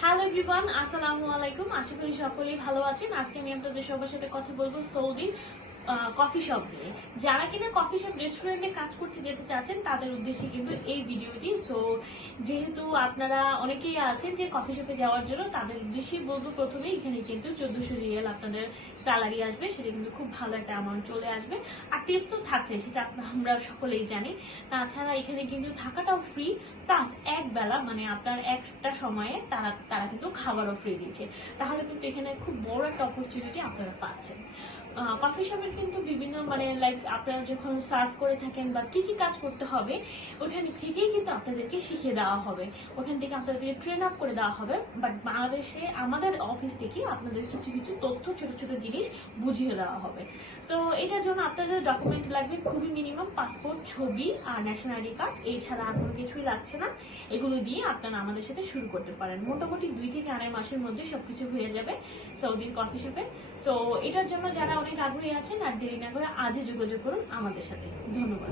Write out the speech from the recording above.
Hello everyone আসসালামু আলাইকুম আশা করি সকলেই ভালো আছেন। আজকে আমি আপনাদের সবার সাথে কথা বলব সৌদি কফি শপ নিয়ে যারা কিনা কফি শপ রেস্টুরেন্টে কাজ করতে যেতে চাচ্ছেন, তাদের উদ্দেশ্যে কিন্তু এই ভিডিওটি। সো যেহেতু আপনারা অনেকেই আছেন যে কফি শপে যাওয়ার জন্য, তাদের উদ্দেশ্যেই বলব প্রথমেই, এখানে কিন্তু চোদ্দশো রিয়েল আপনাদের স্যালারি আসবে। সেটা কিন্তু খুব ভালো একটা অ্যামাউন্ট চলে আসবে। আর টিপসও থাকছে, সেটা আমরা সকলেই জানি। তাছাড়া এখানে কিন্তু থাকাটাও ফ্রি প্লাস এক বেলা মানে আপনার একটা সময়ে তারা তারা কিন্তু খাবারও ফ্রি দিচ্ছে। তাহলে কিন্তু এখানে খুব বড় একটা অপরচুনিটি আপনারা পাচ্ছেন। কফি শপের কিন্তু বিভিন্ন মানে লাইক আপনারা যখন সার্ভ করে থাকেন বা কি কি কাজ করতে হবে, ওখানে থেকেই কিন্তু আপনাদেরকে শিখিয়ে দেওয়া হবে। ওখান থেকে আপনাদেরকে ট্রেন আপ করে দেওয়া হবে। বাট বাংলাদেশে, আমাদের অফিস থেকে আপনাদের কিছু কিছু তথ্য, ছোট ছোট জিনিস বুঝিয়ে দেওয়া হবে। সো এটার জন্য আপনাদের ডকুমেন্ট লাগবে খুবই মিনিমাম পাসপোর্ট ছবি আর ন্যাশনাল আইডি কার্ড এছাড়া আর কোনো কিছুই লাগছে না। এগুলো দিয়ে আপনারা আমাদের সাথে শুরু করতে পারেন। মোটামুটি দুই থেকে আড়াই মাসের মধ্যে সবকিছু হয়ে যাবে। সৌদির কফি শপে সো এটার জন্য যারা অনেক আগ্রহী আছেন আর দেরি না করে আজই যোগাযোগ করুন আমাদের সাথে। ধন্যবাদ।